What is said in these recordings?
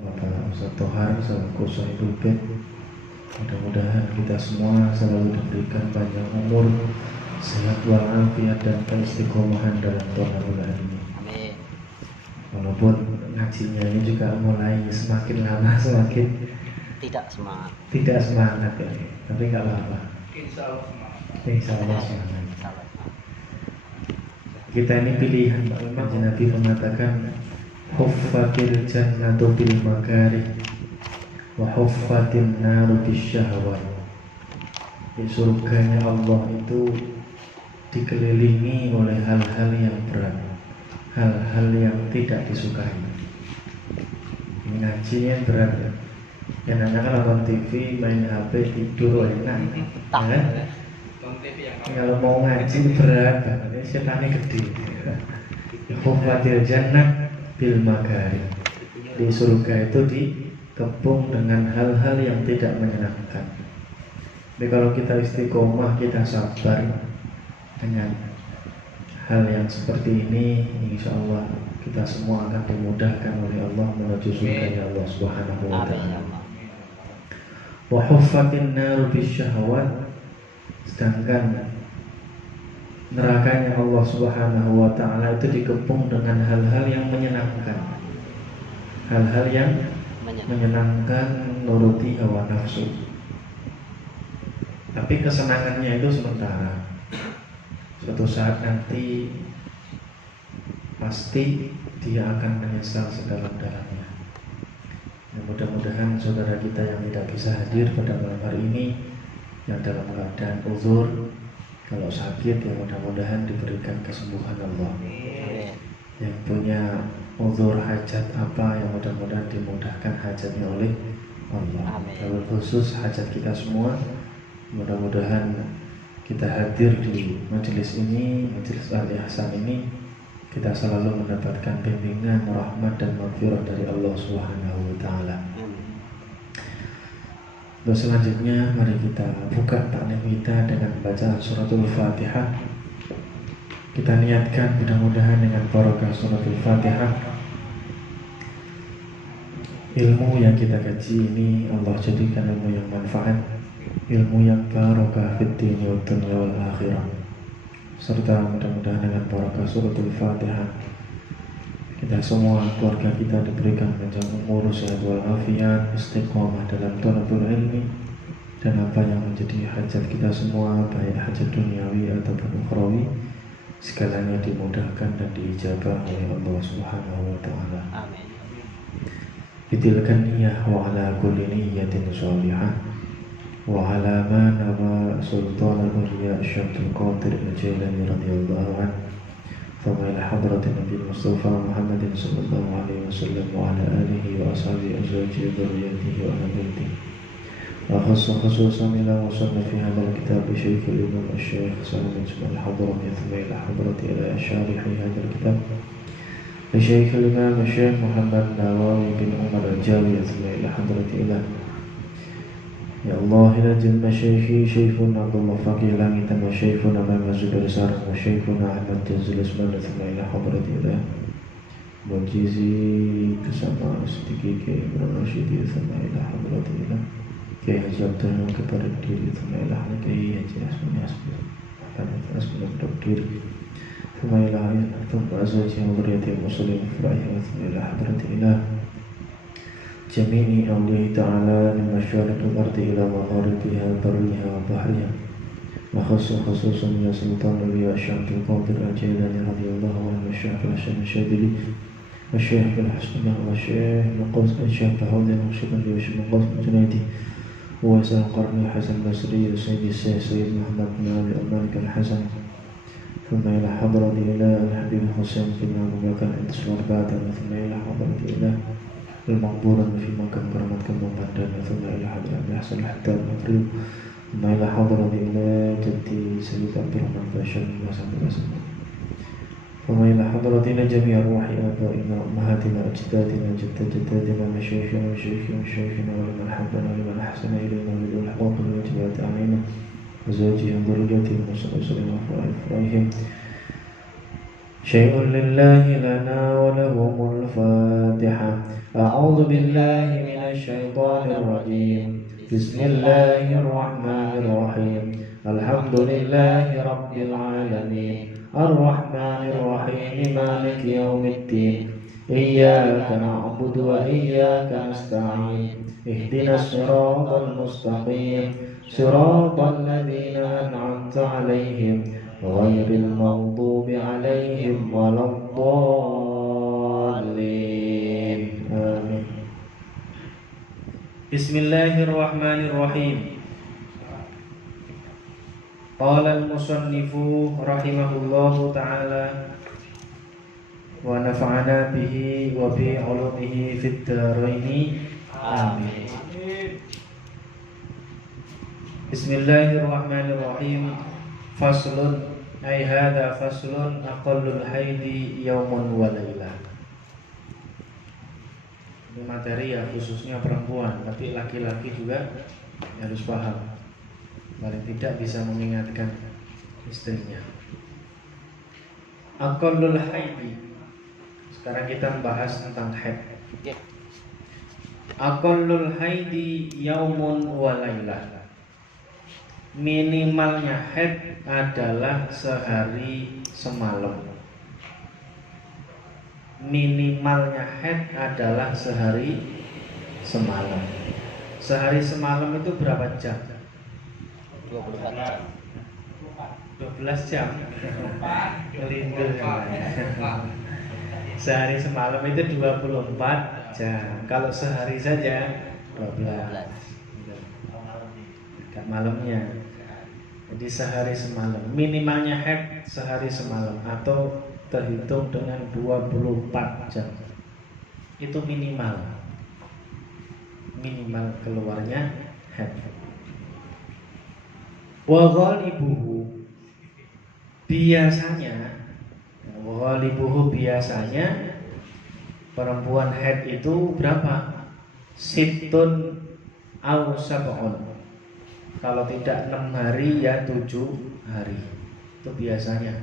Bapak Ustadz Tohar selaku Sohibul Bait, mudah-mudahan kita semua selalu diberikan panjang umur, sehat walafiat dan keistiqomahan dalam thalabul ilmi. Amin. Walaupun ngajinya ini juga mulai semakin lama semakin tidak semangat ya, tapi nggak apa-apa. Insya Allah semangat. Kita ini pilihan, Pak Imam. Nabi mengatakan huffatil jannatu bil makarih wa huffatin naru bisyahwat. Di surganya Allah itu dikelilingi oleh hal-hal yang berat, hal-hal yang tidak disukai. Ngajinya berat ya. Yang nanya kan nonton TV, main HP, tidur enak. Ya? Kalau mau ngaji berat, setannya gede. Huffatil jannah bil makarih. Di surga itu dikepung dengan hal-hal yang tidak menyenangkan. Tapi kalau kita istiqomah, kita sabar dengan hal yang seperti ini, insya Allah kita semua akan dimudahkan oleh Allah menuju surga Allah Subhanahu wa ta'ala. Wa huffatin naru bisyahwat. Sedangkan nerakanya Allah Subhanahu wa ta'ala itu dikepung dengan hal-hal yang menyenangkan, hal-hal yang menyenangkan, nuruti hawa nafsu. Tapi kesenangannya itu sementara. Suatu saat nanti pasti dia akan menyesal sedalam-dalamnya. Mudah-mudahan saudara kita yang tidak bisa hadir pada malam hari ini, yang dalam keadaan uzur, kalau sakit ya mudah-mudahan diberikan kesembuhan Allah. Yang punya uzur hajat apa, yang mudah-mudahan dimudahkan hajatnya oleh Allah. Kalau khusus hajat kita semua, mudah-mudahan kita hadir di majelis ini, majelis Al-Ihsan ini, kita selalu mendapatkan bimbingan, rahmat dan maghfirah dari Allah Subhanahu wa ta'ala. Untuk selanjutnya mari kita buka taklim kita dengan bacaan suratul Fatihah. Kita niatkan mudah-mudahan dengan barokah suratul Fatihah, ilmu yang kita kaji ini Allah jadikan ilmu yang manfaat, ilmu yang barokah fid dini wad dunya wal akhirah. Serta mudah-mudahan dengan barokah suratul Fatihah kita semua, keluarga kita diberikan panjang umur, sehat walafiat, istiqomah dalam thalabul ilmi, dan apa yang menjadi hajat kita semua, baik hajat duniawi ataupun ukhrawi, segalanya dimudahkan dan diijabah oleh Allah Subhanahu wa ta'ala. Amin. Bitilkan niyah wa ala kulli niyatin sholihah wa ala ma nama sultan al-riya Syamsul Qadir al-Jailani radhiyallahu anhu. فما إلى حضرة النبي المصطفى محمد صلى الله عليه وسلم وعلى آله وأصحابه أزواجه وذريته وأهل بيته. وأخص خصوصا إلى وصلنا في هذا الكتاب شيخ الإمام الشيخ سالم بن الحضرة ثم إلى حضرة إلى شارح هذا الكتاب لشيخ الإمام الشيخ محمد نواوي بن عمر الجاوي ثم إلى حضرة إلى يا الله إلى جل شيخي شيخنا عبد الله فقيه لانgitan وشيخنا محمد زبير سارق وشيخنا أحمد تنزل اسمان ثم إلى حضرة إلى وجيزي bersama sedikit ke Imran Rashidi ثم إلى حضرة إلى كي هجبت كبر الدير ثم إلى حضرة Haji Asmani Asmani الدكتور ثم إلى ثم أزواجه وذريته المسلمين فرائها ثم إلى حضرة إلى جميع أوليه تعالى من مشارق الأرض إلى مغاربها برها وبحرها خصوصا يا سلطان الأولياء الشيخ القادر الجيلاني رضي الله عنه والشيخ الحسن الشاذلي والشيخ الحسن والشيخ القوس الشيخ الحوضي والشيخ الشيخ القوس الجنيدي وويس القرن الحسن البصري وسيد الشيخ سيد محمد بن أبي المالك الحسن ثم إلى حضرة إلى الحبيب الحسين بن أبي بكر انتصار بعد ثم إلى حضرة إلى المقبورا في مكان كرمت كمبندان ثم إلى حضرة الحسن حتى المفريد ثم إلى حضرة إلى جدي سيد عبد الرحمن باشا وسلم ثم إلى حضرتنا جميع أرواح آبائنا وأمهاتنا وأجدادنا جد جدادنا مشايخنا ومشايخنا ولمن حبنا ولمن أحسن إلينا بدون الحقوق والواجبات علينا وزوجهم ذريتهم وسلم وفرائهم شيء لله لنا ولهم الفاتحة. أعوذ بالله من الشيطان الرجيم. بسم الله الرحمن الرحيم. الحمد لله رب العالمين الرحمن الرحيم مالك يوم الدين إياك نعبد وإياك نستعين اهدنا الصراط المستقيم صراط الذين أنعمت عليهم غير المغضوب عليهم ولا الضالين آمين. بسم الله الرحمن الرحيم. قال المصنف رحمه الله تعالى ونفعنا به وبعلومه في الدارين آمين. بسم الله الرحمن الرحيم. فصل أي هذا فصل أقل الحيض يوم وليلة. Ini materi ya khususnya perempuan, tapi laki-laki juga harus paham. Paling tidak bisa mengingatkan istrinya. Aqallul haidi. Sekarang kita bahas tentang haid. Aqallul haidi yaumun wa lailah. Minimalnya haid adalah sehari semalam. Minimalnya haid adalah sehari semalam. Sehari semalam itu berapa jam? 24 jam. 12 jam. Kelindur ya. Sehari semalam itu 24 jam. Kalau sehari saja 12. Gak malamnya. Jadi sehari semalam. Minimalnya haid sehari semalam atau terhitung dengan 24 jam. Itu minimal. Minimal keluarnya haid. Wa ghalibuhu, biasanya perempuan haid itu berapa? Sittun aw sab'un. Kalau tidak 6 hari ya 7 hari. Itu biasanya.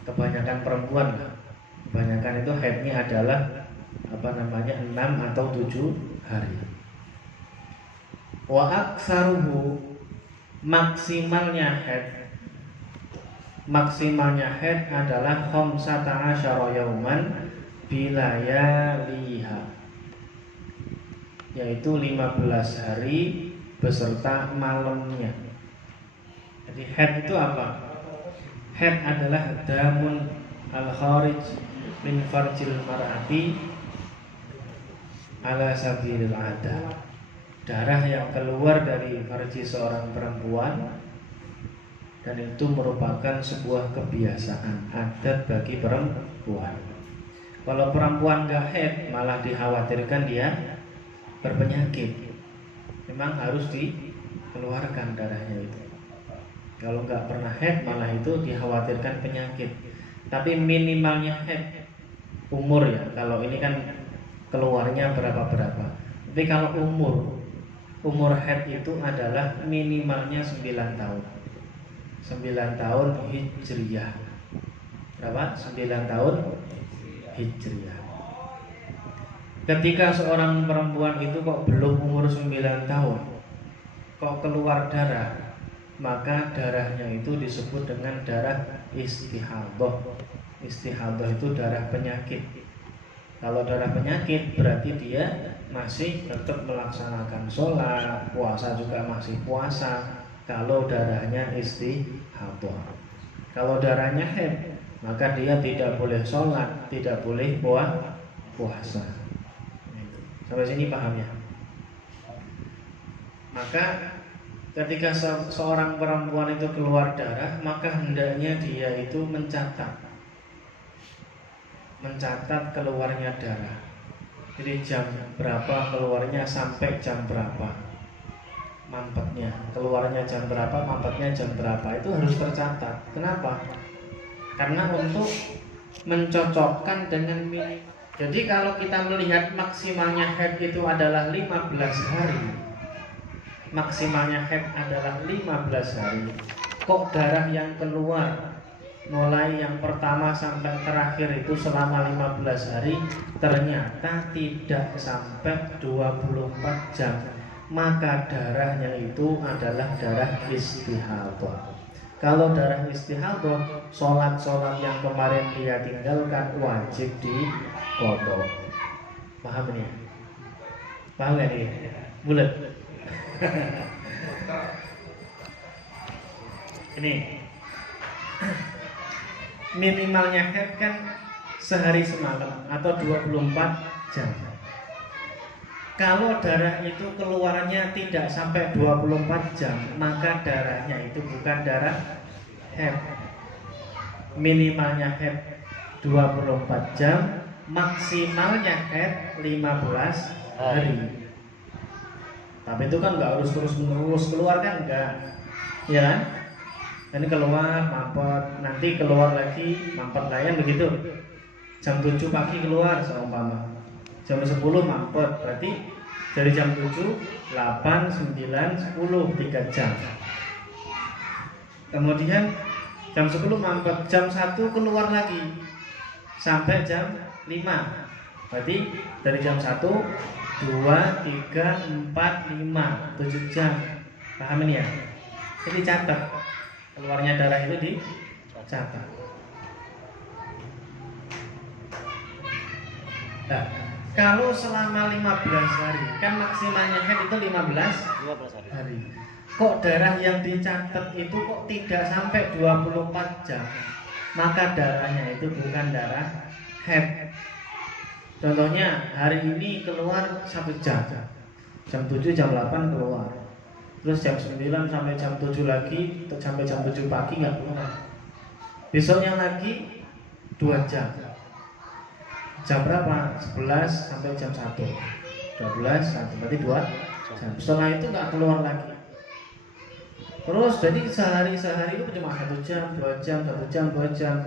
Kebanyakan perempuan, kebanyakan itu haidnya adalah 6 atau 7 hari. Wa aktsaruhu, maksimalnya haid adalah 15 yauman bilayaliha, yaitu 15 hari beserta malamnya. Jadi haid itu apa? Haid adalah damun al-kharij min farjil mar'ati ala sabilil adah. Darah yang keluar dari farji seorang perempuan, dan itu merupakan sebuah kebiasaan adat bagi perempuan. Kalau perempuan gak haid, malah dikhawatirkan dia berpenyakit. Memang harus dikeluarkan darahnya itu. Kalau gak pernah haid, malah itu dikhawatirkan penyakit. Tapi minimalnya haid umur ya. Kalau ini kan keluarnya berapa-berapa. Tapi kalau umur haid itu adalah minimalnya 9 tahun. 9 tahun hijriyah. Berapa? 9 tahun hijriyah. Ketika seorang perempuan itu kok belum umur 9 tahun, kok keluar darah, maka darahnya itu disebut dengan darah istihadhah. Istihadhah itu darah penyakit. Kalau darah penyakit berarti dia masih tetap melaksanakan sholat, puasa juga masih puasa. Kalau darahnya istihadhah. Kalau darahnya haid, maka dia tidak boleh sholat, tidak boleh puasa. Sampai sini pahamnya. Maka ketika seorang perempuan itu keluar darah, maka hendaknya dia itu mencatat keluarnya darah. Jadi jam berapa keluarnya sampai jam berapa mampetnya, keluarnya jam berapa, mampetnya jam berapa, itu harus tercatat. Kenapa? Karena untuk mencocokkan dengan mini. Jadi kalau kita melihat maksimalnya haid itu adalah 15 hari, maksimalnya haid adalah 15 hari, kok darah yang keluar mulai yang pertama sampai terakhir itu selama 15 hari, ternyata tidak sampai 24 jam, maka darahnya itu adalah darah istihadah. Kalau darah istihadah, sholat-sholat yang kemarin dia tinggalkan wajib diqadha. Paham ini? Paham gak nih? Bulat. Ini minimalnya haid kan sehari semalam atau 24 jam. Kalau darah itu keluarnya tidak sampai 24 jam, maka darahnya itu bukan darah haid. Minimalnya haid 24 jam, maksimalnya haid 15 hari. Tapi itu kan nggak harus terus-menerus keluar kan, enggak, ya kan? Ini keluar mampet, nanti keluar lagi mampet layan begitu. Jam 7 pagi keluar seumpama, jam 10 mampet, berarti dari jam 7, 8, 9, 10, 3 jam. Kemudian jam 10 mampet, jam 1 keluar lagi sampai jam 5. Berarti dari jam 1, 2, 3, 4, 5, 7 jam. Paham ini ya? Jadi catat, keluarnya darah itu dicatat. Nah, kalau selama 15 hari, kan maksimalnya haid itu 15 hari. Kok darah yang dicatat itu kok tidak sampai 24 jam? Maka darahnya itu bukan darah haid. Contohnya hari ini keluar 1 jam, jam 7, jam 8 keluar, terus jam 9 sampai jam 7 lagi, sampai jam 7 pagi nggak keluar. Besoknya lagi 2 jam. Jam berapa? 11 sampai jam 1, 12 sampai berarti 2 jam. Setelah itu nggak keluar lagi. Terus jadi sehari itu cuma 1 jam, 2 jam, 1 jam, 2 jam.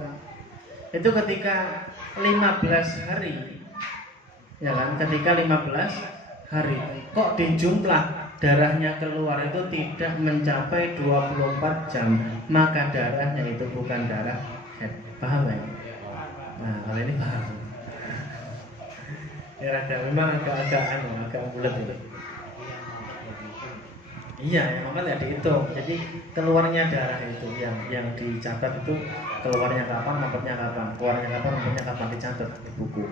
Itu ketika 15 hari. Ya kan, ketika 15 hari kok dijumlah darahnya keluar itu tidak mencapai 24 jam, maka darahnya itu bukan darah haid. Paham ya? Nah, kalau ini paham. Ya memang agak bulat itu. Iya, ya makanya dihitung. Jadi keluarnya darah itu yang dicatat itu keluarnya kapan, mampetnya kapan, keluarnya kapan, mampetnya kapan, dicatat di buku.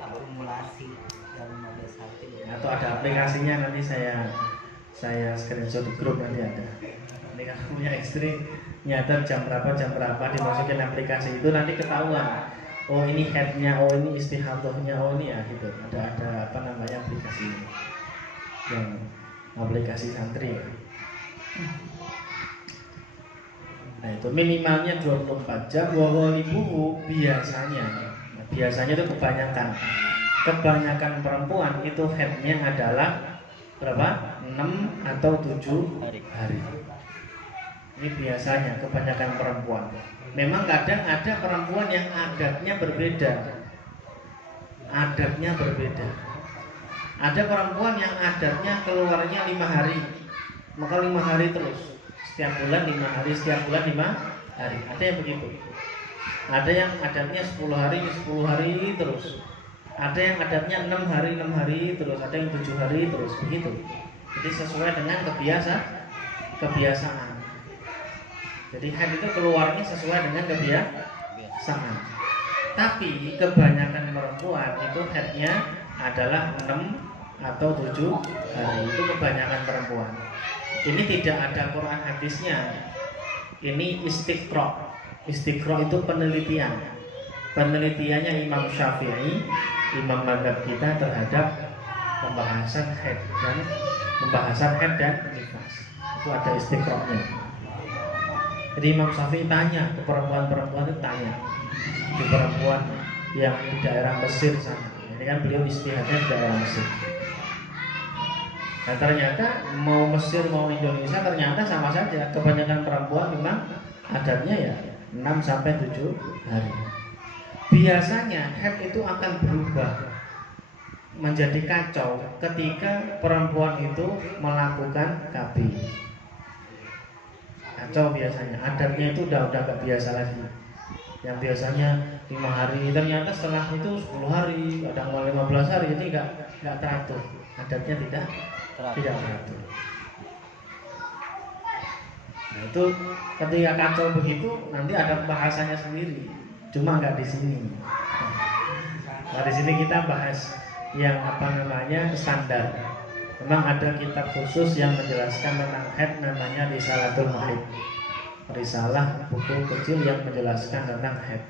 Akumulasi dalam 15 hari. Atau ada aplikasinya, nanti saya screenshot di grup, nanti ada. Ini kalau punya istri nyatet jam berapa dimasukin aplikasi itu, nanti ketahuan. Oh ini headnya, oh ini istihadahnya, oh ini ya gitu. Ada apa namanya aplikasi yang aplikasi santri. Nah itu minimalnya 24 jam. Wawalibu biasanya itu kebanyakan perempuan itu headnya adalah berapa? 6 atau 7 hari. Ini biasanya kebanyakan perempuan. Memang kadang ada perempuan yang adatnya berbeda. Ada perempuan yang adatnya keluarnya 5 hari, maka 5 hari terus. Setiap bulan 5 hari, setiap bulan 5 hari. Ada yang begitu. Ada yang adatnya 10 hari, 10 hari terus. Ada yang adatnya 6 hari terus. Ada yang 7 hari terus, begitu. Jadi sesuai dengan kebiasaan. Jadi haid itu keluarnya sesuai dengan kebiasaan. Tapi kebanyakan perempuan itu haidnya adalah 6 atau 7 hari. Itu kebanyakan perempuan. Ini tidak ada Quran hadisnya. Ini istiqra. Istiqra itu penelitian. Penelitiannya Imam Syafi'i, imam mazhab kita, terhadap pembahasan haid dan nifas. Itu ada istiqra'nya. Jadi Imam Syafi'i tanya ke perempuan-perempuan, itu tanya di perempuan yang di daerah Mesir sana. Ini kan beliau istihadnya di daerah Mesir. Dan ternyata mau Mesir mau Indonesia ternyata sama saja. Kebanyakan perempuan memang adatnya ya 6 sampai 7 hari. Biasanya haid itu akan berubah menjadi kacau ketika perempuan itu melakukan KB. kacau biasanya. Adatnya itu udah gak biasa lagi. Yang biasanya 5 hari, ternyata setelah itu 10 hari, kadang 15 hari, jadi nggak teratur. Adatnya tidak teratur. Nah, itu ketika kacau begitu nanti ada bahasanya sendiri. Cuma nggak di sini. Nah, di sini kita bahas yang standar. Memang ada kitab khusus yang menjelaskan tentang haid, namanya Risalatul Haid. Risalah buku kecil yang menjelaskan tentang haid.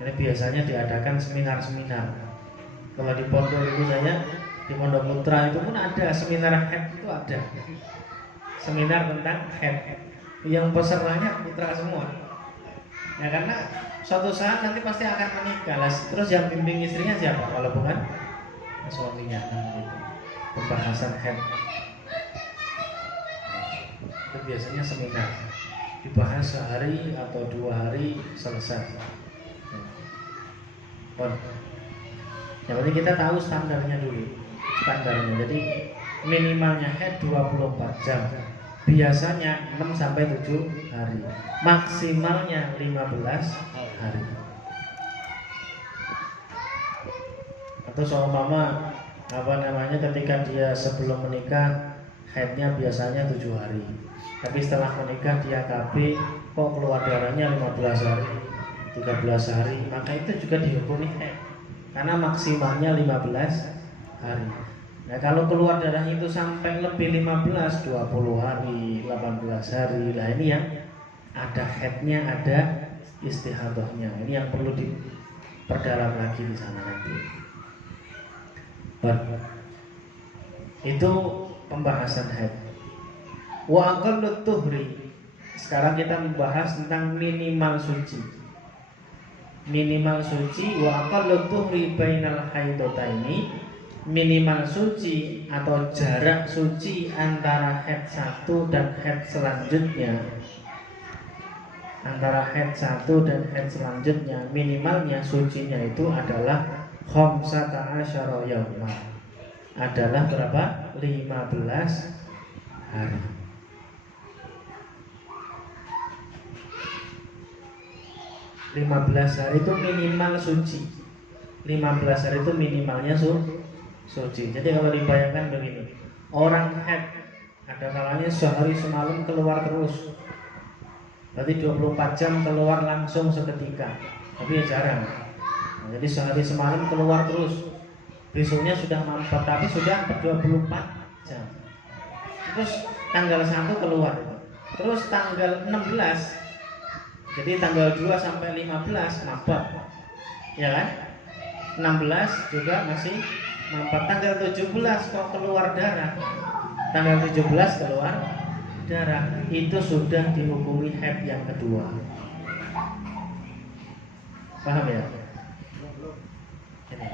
Ini biasanya diadakan seminar-seminar. Kalau di pondok itu saya, di Pondok Putra itu pun ada seminar haid, itu ada seminar tentang haid. Yang pesertanya putra semua. Ya karena suatu saat nanti pasti akan menikah. Terus yang bimbing istrinya siapa? Kalau bukan suaminya. Gitu. Pembahasan haid itu biasanya seminar, dibahas sehari atau 2 hari selesai. Yang penting kita tahu standarnya dulu. Jadi minimalnya haid 24 jam. Biasanya 6 sampai 7 hari. Maksimalnya 15 hari. Atau seumpama ketika dia sebelum menikah haidnya biasanya 7 hari. Tapi setelah menikah dia KB kok keluar darahnya 15 hari, 13 hari, maka itu juga dihukumi haid. Karena maksimalnya 15 hari. Nah, kalau keluar darah itu sampai lebih 15, 20 hari, 18 hari, nah ini yang ada haidnya, ada istihadahnya. Ini yang perlu diperdalam lagi di sana nanti. Itu pembahasan haid. Wa aqallut tuhri. Sekarang kita membahas tentang minimal suci. Minimal suci wa aqallut tuhri bainal haidotaini. Minimal suci atau jarak suci antara haid 1 dan haid selanjutnya. Antara haid 1 dan haid selanjutnya, minimalnya sucinya itu adalah 15 yaumah. Adalah berapa? 15 hari. 15 hari itu minimal suci. 15 hari itu minimalnya suci. Jadi kalau dibayangkan begini, orang haid ada kalanya sehari semalam keluar terus. Berarti 24 jam keluar langsung seketika. Tapi ya jarang. Nah, jadi sehari semalam keluar terus. Besoknya sudah mampet, tapi sudah 24 jam. Terus tanggal 1 keluar. Terus tanggal 16. Jadi tanggal 2 sampai 15 mampet. Ya kan? 16 juga masih mampet. Tanggal 17 kok keluar darah. Tanggal 17 keluar darah. Itu sudah dihukumi haid yang kedua. Paham ya? Ini.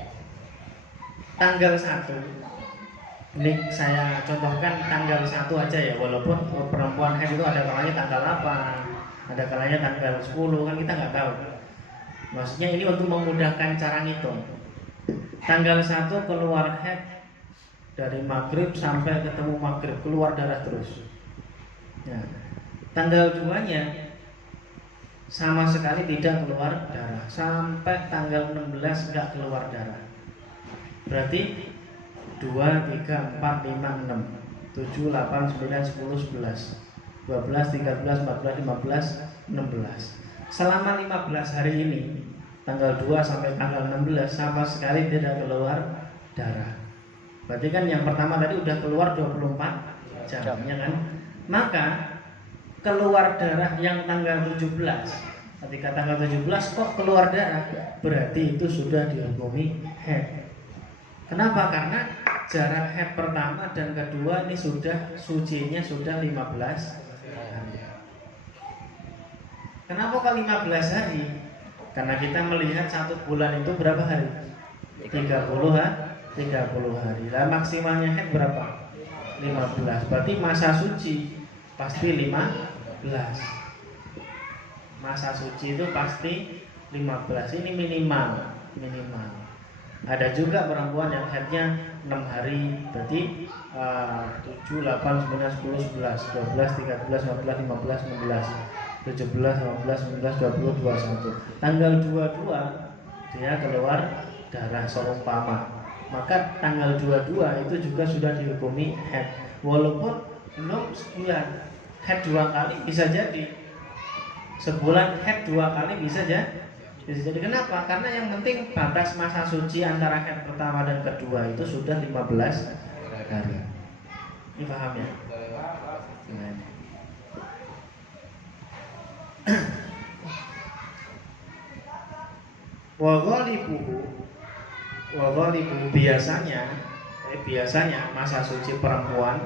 Tanggal 1. Ini saya contohkan tanggal 1 aja ya. Walaupun perempuan haid itu ada kalanya tanggal 8, ada kalanya tanggal 10, kan kita nggak tahu. Maksudnya ini untuk memudahkan cara ngitung. Tanggal 1 keluar haid dari maghrib sampai ketemu maghrib, keluar darah terus. Ya. Tanggal 2-nya sama sekali tidak keluar darah, sampai tanggal 16 nggak keluar darah. Berarti 2, 3, 4, 5, 6, 7, 8, 9, 10, 11, 12, 13, 14, 15, 16. Selama 15 hari ini, tanggal 2 sampai tanggal 16 sama sekali tidak keluar darah. Berarti kan yang pertama tadi udah keluar 24 jam, ya kan? Maka keluar darah yang tanggal 17. Ketika tanggal 17 kok keluar darah, berarti itu sudah dihukumi haid. Kenapa? Karena jarak haid pertama dan kedua ini sudah sucinya sudah 15 hari. Kenapa kok 15 hari? Karena kita melihat 1 bulan itu berapa hari? 30 hari. Lah maksimalnya haid berapa? 15. Berarti masa suci pasti 15. Masa suci itu pasti 15. Ini minimal. Ada juga perempuan yang haidnya 6 hari, berarti 7, 8, 9, 10, 11, 12, 13, 14, 15, 16, 17, 18, 19, 20, 21. Tanggal 22 dia keluar darah seumpama. Maka tanggal 22 itu juga sudah dihukumi haid. Walaupun belum sebulan. Haid 2 kali bisa jadi. Sebulan haid 2 kali bisa jadi. Jadi kenapa? Karena yang penting batas masa suci antara haid pertama dan kedua itu sudah 15 hari. Ini paham ya? Wa ghalibuhu biasanya masa suci perempuan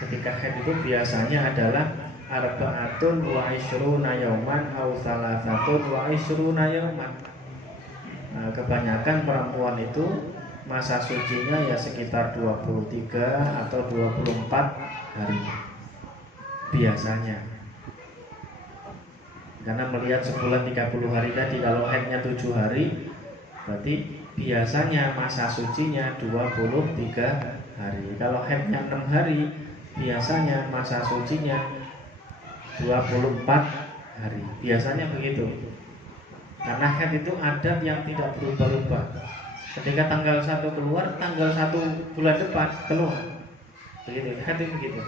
ketika haid itu biasanya adalah arba'atun wa ishruna yauman au salasatun wa ishruna yauman. Nah, kebanyakan perempuan itu masa sucinya ya sekitar 23 atau 24 hari biasanya. Karena melihat sebulan 30 hari tadi, kalau haidnya 7 hari berarti biasanya masa sucinya 23 hari. Kalau haidnya 6 hari biasanya masa sucinya 24 hari. Biasanya begitu. Karena haid itu adat yang tidak berubah-ubah. Ketika tanggal 1 keluar, tanggal 1 bulan depan keluar. Begitu, haid itu begitu.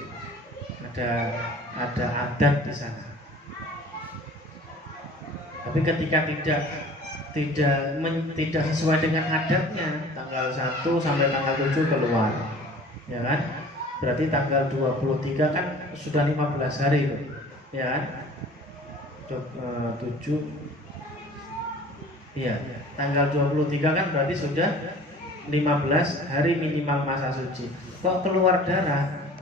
Ada adat di sana. Tapi ketika tidak sesuai dengan adatnya, tanggal 1 sampai tanggal 7 keluar. Ya kan? Berarti tanggal 23 kan sudah 15 hari itu. Ya kan? 7. Iya, tanggal 23 kan berarti sudah 15 hari minimal masa suci. Kok keluar darah?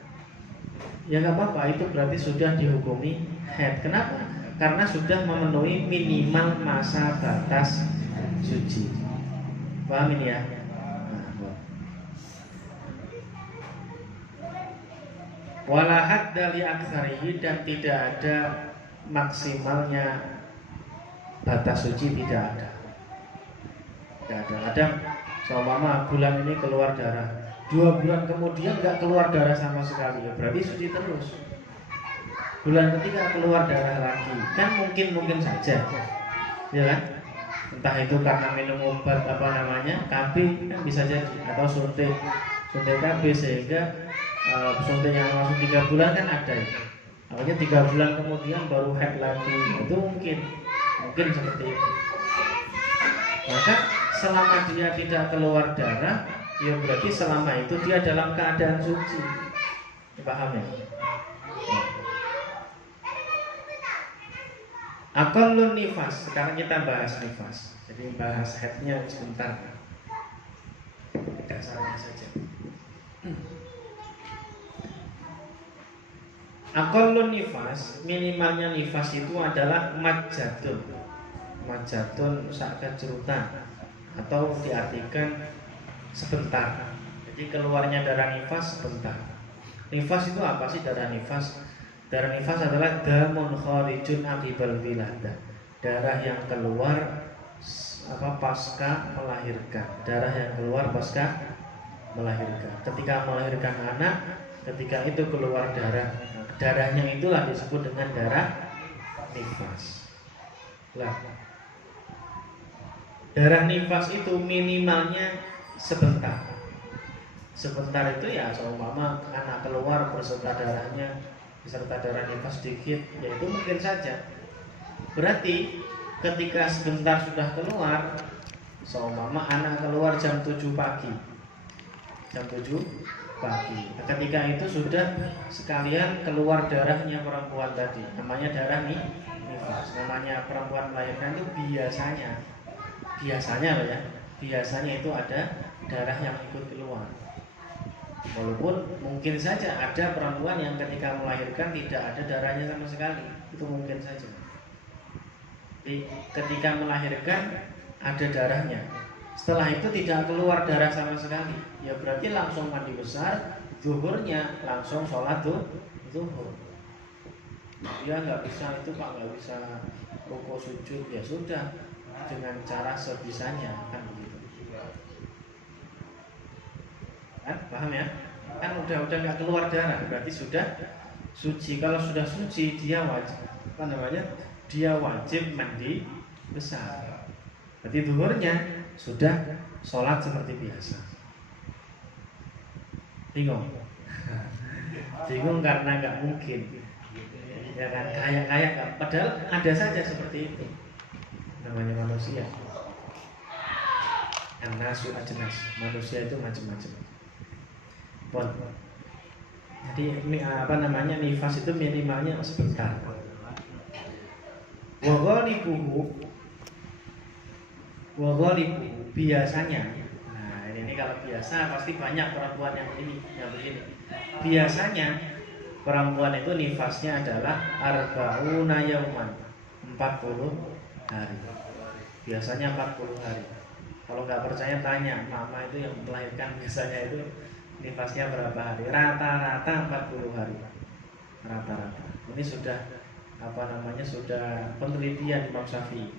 Ya nggak apa-apa, itu berarti sudah dihukumi haid. Kenapa? Karena sudah memenuhi minimal masa batas suci. Paham ini ya? Wala hadda li aktsarihi, dan tidak ada maksimalnya batas suci, tidak ada. Tidak ada. Kadang seumpama bulan ini keluar darah, 2 bulan kemudian nggak keluar darah sama sekali, ya berarti suci terus. Bulan ketiga keluar darah lagi, kan mungkin saja, ya kan? Entah itu karena minum obat KB kan bisa jadi, atau suntik KB sehingga suntik yang langsung 3 bulan kan ada ya. Makanya 3 bulan kemudian baru haid lagi, itu mungkin seperti itu. Maka selama dia tidak keluar darah, ya berarti selama itu dia dalam keadaan suci. Paham ya? Aqallun nifas. Sekarang kita bahas nifas. Jadi bahas haidnya sebentar. Dasarnya saja. Aqallun nifas, minimalnya nifas itu adalah majatun. Majatun sak kecerutan, atau diartikan sebentar. Jadi keluarnya darah nifas sebentar. Nifas itu apa sih darah nifas? Darah nifas adalah damun kharijun aqibal wiladah. Darah yang keluar pasca melahirkan. Darah yang keluar pasca melahirkan. Ketika melahirkan anak, ketika itu keluar darah. Darahnya itulah disebut dengan darah nifas. Lah, darah nifas itu minimalnya sebentar. Sebentar itu ya seumpama anak keluar beserta darahnya, beserta darah nifas sedikit, ya itu mungkin saja. Berarti ketika sebentar sudah keluar, seumpama anak keluar jam 7 pagi. Jam 7 pagi. Ketika itu sudah sekalian keluar darahnya perempuan tadi. Namanya darah nifas. Namanya perempuan melahirkan itu biasanya loh ya. Biasanya itu ada darah yang ikut keluar. Walaupun mungkin saja ada perempuan yang ketika melahirkan tidak ada darahnya sama sekali. Itu mungkin saja. Jadi ketika melahirkan ada darahnya. Setelah itu tidak keluar darah sama sekali, ya berarti langsung mandi besar, zuhurnya langsung sholat zuhur. Dia nggak bisa itu Pak, nggak bisa rukuk sujud, ya sudah dengan cara sebisanya kan begitu. Kan paham ya? Kan udah nggak keluar darah, berarti sudah suci. Kalau sudah suci, dia wajib dia wajib mandi besar. Berarti zuhurnya sudah sholat seperti biasa. Bingung? Bingung karena nggak mungkin, ya kan? Kayak padahal ada saja seperti itu. Namanya manusia. An-nasu ajnas. Manusia itu macam-macam. Jadi ini nifas itu minimalnya sebentar. Wa ghalibuhu biasanya. Nah, ini kalau biasa pasti banyak perempuan yang begini. Biasanya perempuan itu nifasnya adalah arba'una yauman, 40 hari. Biasanya 40 hari. Kalau nggak percaya tanya mama itu yang melahirkan, biasanya itu nifasnya berapa hari? Rata-rata 40 hari. Rata-rata. Ini sudah sudah penelitian Imam Syafi'i.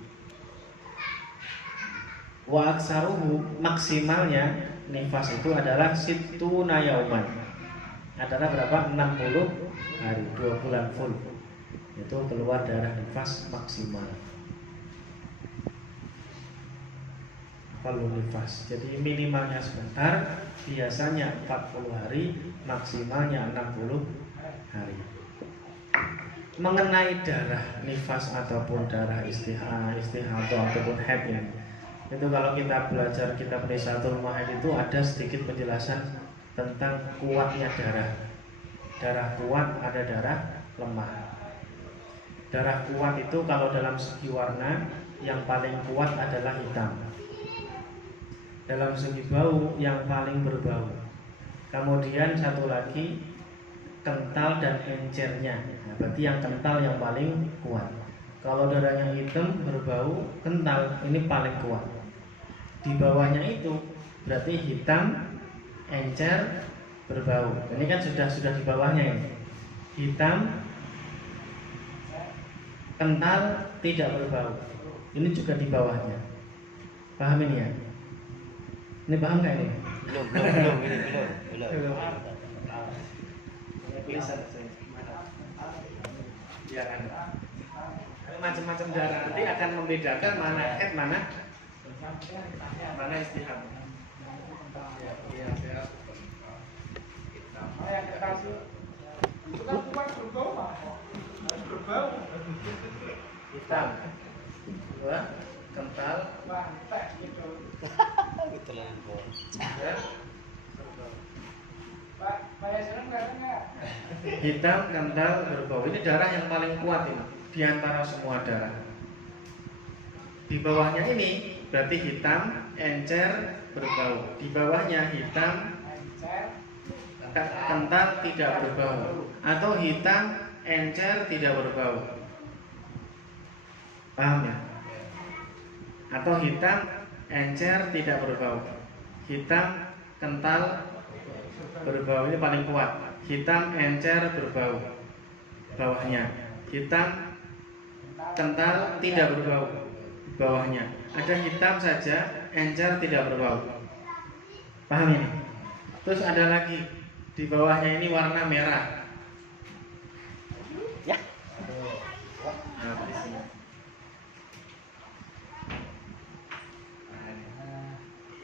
Wa aksaruhu, maksimalnya nifas itu adalah situna yauman. Adalah berapa? 60 hari, 2 bulan full. Itu keluar darah nifas maksimal. Kalau nifas, jadi minimalnya sebentar, biasanya 40 hari, maksimalnya 60 hari. Mengenai darah nifas ataupun darah istihadah ataupun haid ya, itu kalau kita belajar kitab Nisatul Maid itu ada sedikit penjelasan tentang kuatnya darah. Darah kuat, ada darah lemah. Darah kuat itu kalau dalam segi warna yang paling kuat adalah hitam. Dalam segi bau yang paling berbau. Kemudian satu lagi kental dan encernya. Nah, berarti yang kental yang paling kuat. Kalau darahnya hitam berbau kental, ini paling kuat. Di bawahnya itu berarti hitam, encer, berbau. Ini kan sudah di bawahnya ini. Hitam, kental, tidak berbau. Ini juga di bawahnya. Paham ini ya? Ini paham nggak ini? Belum. Tulisan saya. Ya kan. Macam-macam darah nanti akan membedakan mana haid, mana istihad. Hitam, dua, kental, hitam, kental, berbau. Ini darah yang paling kuat ini di antara semua darah. Di bawahnya ini berarti hitam, encer, berbau. Di bawahnya hitam, kental, tidak berbau. Atau hitam, encer, tidak berbau. Paham ya? Atau hitam, encer, tidak berbau. Hitam, kental, berbau. Ini paling kuat. Hitam, encer, berbau. Bawahnya hitam, kental, tidak berbau. Bawahnya ada hitam saja, encer, tidak berbau. Paham ini? Terus ada lagi di bawahnya ini warna merah. Ya.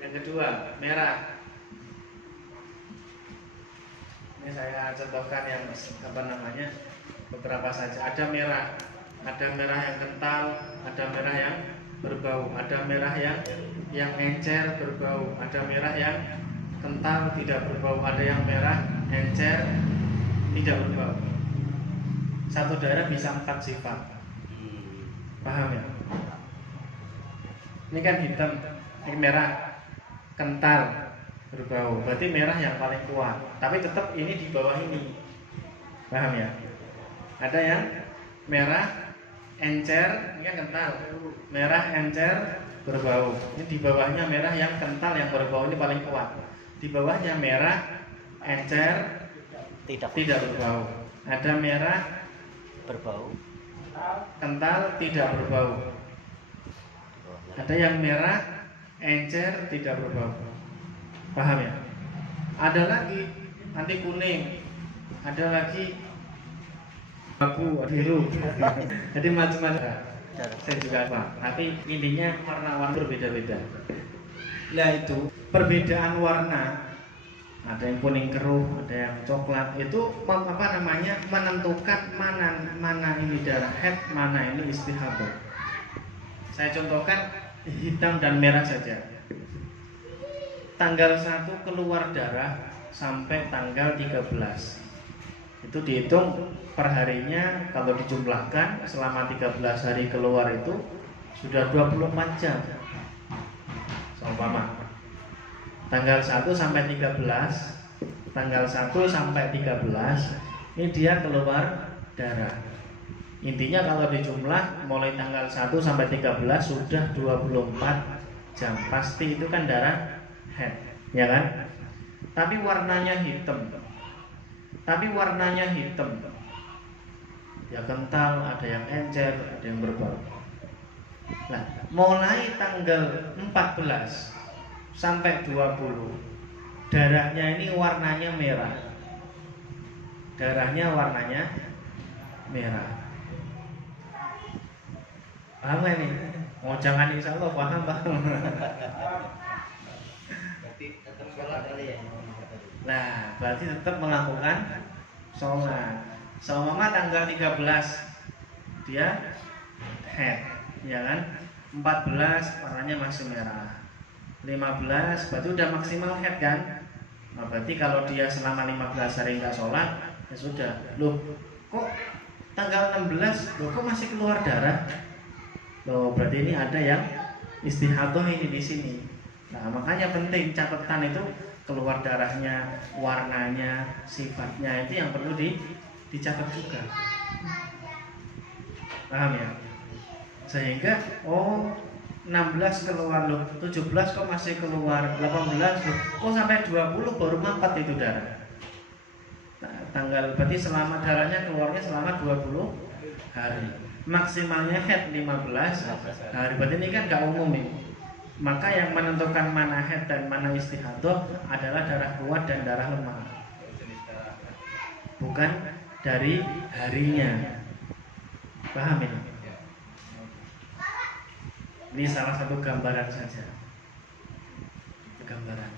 Yang kedua merah. Ini saya contohkan yang beberapa saja. Ada merah yang kental, ada merah yang berbau, ada merah yang encer berbau, ada merah yang kental tidak berbau, ada yang merah encer tidak berbau. Satu darah bisa 4 sifat. Paham ya? Ini kan hitam, ini merah, kental, berbau. Berarti merah yang paling kuat. Tapi tetap ini di bawah ini. Paham ya? Ada yang merah, encer, ini kan kental. Merah, encer, berbau. Ini di bawahnya merah yang kental yang berbau, ini paling kuat. Di bawahnya merah, encer, tidak berbau. Ada merah, berbau, kental, tidak berbau. Ada yang merah, encer, tidak berbau. Paham ya? Ada lagi nanti kuning, ada lagi abu, biru. Jadi macam-macam. Saya juga Pak. Tapi intinya warna-warna berbeda-beda. Nah itu perbedaan warna, ada yang kuning keruh, ada yang coklat, itu menentukan mana ini darah haid, mana ini istihadah. Saya contohkan hitam dan merah saja. Tanggal 1 keluar darah sampai tanggal 13. Itu dihitung perharinya, kalau dijumlahkan selama 13 hari keluar itu sudah 24 jam. Seumpama tanggal 1 sampai 13, tanggal 1 sampai 13 ini dia keluar darah. Intinya kalau dijumlah mulai tanggal 1 sampai 13 sudah 24 jam. Pasti itu kan darah haid, ya kan? Tapi warnanya hitam. Ya kental, ada yang encer, ada yang berbau. Nah, mulai tanggal 14 sampai 20 darahnya ini warnanya merah. Paham gak ini? Oh jangan, insya Allah paham. Berarti tetap sholat kali ya. Nah, berarti tetap melakukan sholat. Seumpama tanggal 13 dia haid, ya kan? 14 warnanya masih merah. 15 berarti udah maksimal haid kan? Nah, berarti kalau dia selama 15 hari nggak sholat, ya sudah. Loh, kok tanggal 16 loh kok masih keluar darah? Loh, berarti ini ada yang istihadah ini di sini. Nah, makanya penting catatan itu keluar darahnya, warnanya, sifatnya, itu yang perlu dicatat juga. Paham ya? Sehingga 16 keluar loh, 17 kok masih keluar, 18 loh, kok sampai 20 baru mampet itu darah. Nah, tanggal berarti selama darahnya keluarnya selama 20 hari. Maksimalnya haid 15 hari. Berarti ini kan gak umum nih. Maka yang menentukan mana haid dan mana istihadah adalah darah kuat dan darah lemah. Bukan dari harinya. Paham ini? Ini salah satu gambaran saja. Gambaran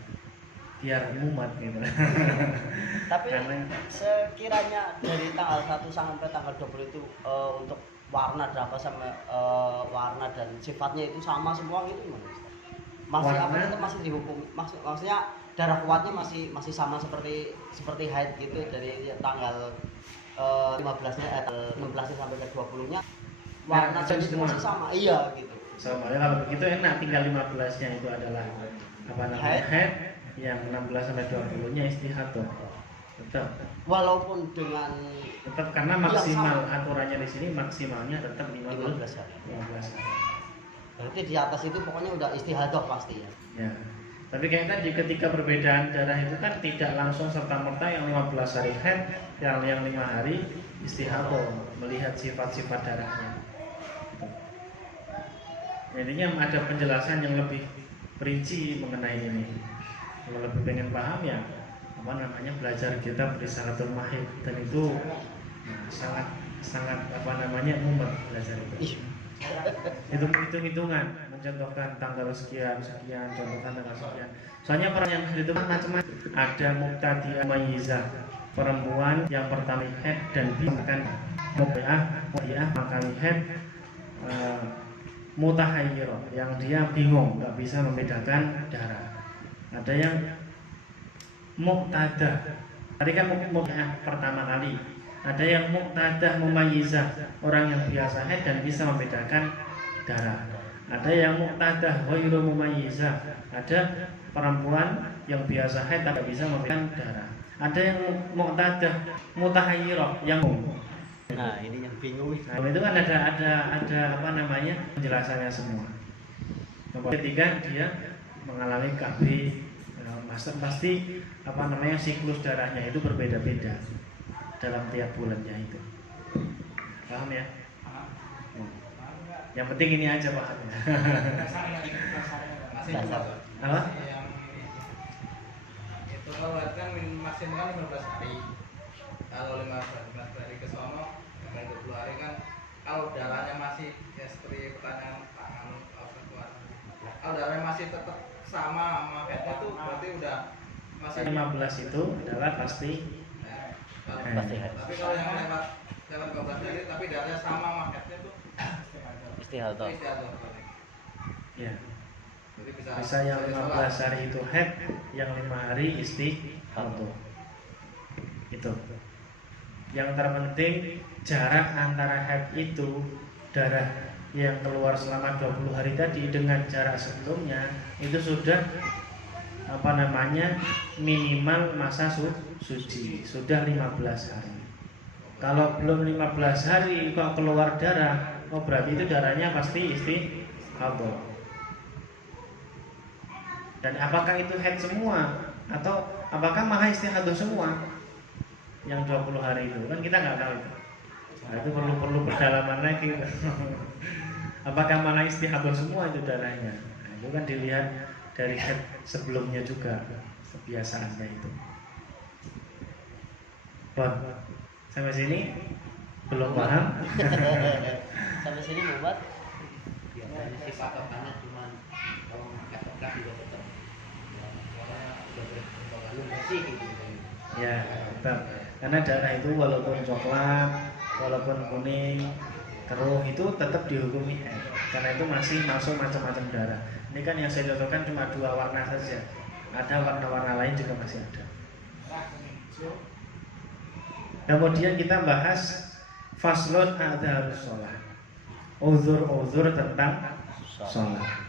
biar mumat gitu. Tapi Karena sekiranya dari tanggal 1 sampai tanggal 20 itu untuk warna berapa sama warna dan sifatnya itu sama semua gitu gimana? Masih Warna? apa tetap masih dihukum? Maksudnya darah kuatnya masih sama seperti haid gitu dari tanggal 15-nya 16-nya sampai ke 20-nya warna dan itu masih sama. Iya gitu. Soalnya kalau begitu enak, tinggal 15-nya itu adalah apa namanya haid, yang 16 sampai 20-nya istihadah. Tetap karena maksimal aturannya di sini maksimalnya tetap 15 hari. Berarti di atas itu pokoknya udah istihadah pasti ya. Ya. Tapi kayak tadi ketika perbedaan darah itu kan tidak langsung serta-merta yang 15 hari haid, yang 5 hari istihadah, melihat sifat-sifat darahnya. Intinya ada penjelasan yang lebih rinci mengenai ini. Kalau lebih pengen paham ya belajar kitab Risalatul Mahid, dan itu sangat mumet belajar itu. Hitung-hitungan, mencontohkan tanggal sekian, contohkan tanggal sekian. Soalnya orang yang haid itu macam-macam. Ada muqtadi'ah mumayyizah, perempuan yang pertama haid dan bahkan muqtadi'ah makali haid, mutahayyirah yang dia bingung, nggak bisa membedakan darah. Ada yang muqtadah, tadi kan muqtadah pertama kali. Ada yang muqtadah mumayyizah, orang yang biasa haid dan bisa membedakan darah. Ada yang muqtadah ghairu mumayyizah, ada perempuan yang biasa haid tapi bisa membedakan darah. Ada yang muqtadah mutahayyirah yang Nah, ini yang bingung. Nah, itu kan ada penjelasannya semua. Ketika dia mengalami KB, pasti siklus darahnya itu berbeda-beda dalam tiap bulannya itu. Paham ya? Yang penting ini aja pahamnya. Dasar. Apa? Kalau haid kan maksimal 15 hari. Kalau 15 hari ke sono, sampai 20 hari kan kalau darahnya masih ya seperti pertanyaan Pak Anu kalau darahnya masih tetap sama haidnya itu berarti udah masih 15 itu adalah pasti Pasti haid. Tapi kalau yang lewat 12 hari tapi darahnya sama sama haidnya tuh Istihadah. istiadah. ya. Jadi Bisa yang 15 hari itu haid, yang 5 hari istihadah. Itu. Yang terpenting jarak antara haid itu, darah yang keluar selama 20 hari tadi dengan jarak sebelumnya itu sudah minimal masa suci, sudah 15 hari. Kalau belum 15 hari kok keluar darah, oh berarti itu darahnya pasti istihadah. Dan apakah itu haid semua atau apakah malah istihadah semua? Yang 20 hari itu kan kita nggak tahu itu. Nah, itu perlu pendalaman lagi. Apakah malah istihadah semua itu darahnya? Nah, itu kan dilihat dari haid sebelumnya juga kebiasaannya itu. Bon, sampai sini belum paham? Sampai sini membuat biasanya sih patokannya cuma kalau pakai bekas juga tetap udah bersih gitu. Ya, tetap. Karena darah itu walaupun coklat, walaupun kuning, keruh itu tetap dihukumi haid. Karena itu masih masuk macam-macam darah. Ini kan yang saya contohkan cuma 2 warna saja. Ada warna-warna lain juga masih ada. Kemudian kita bahas faslun adzharus shalah. Uzur-uzur tentang shalah.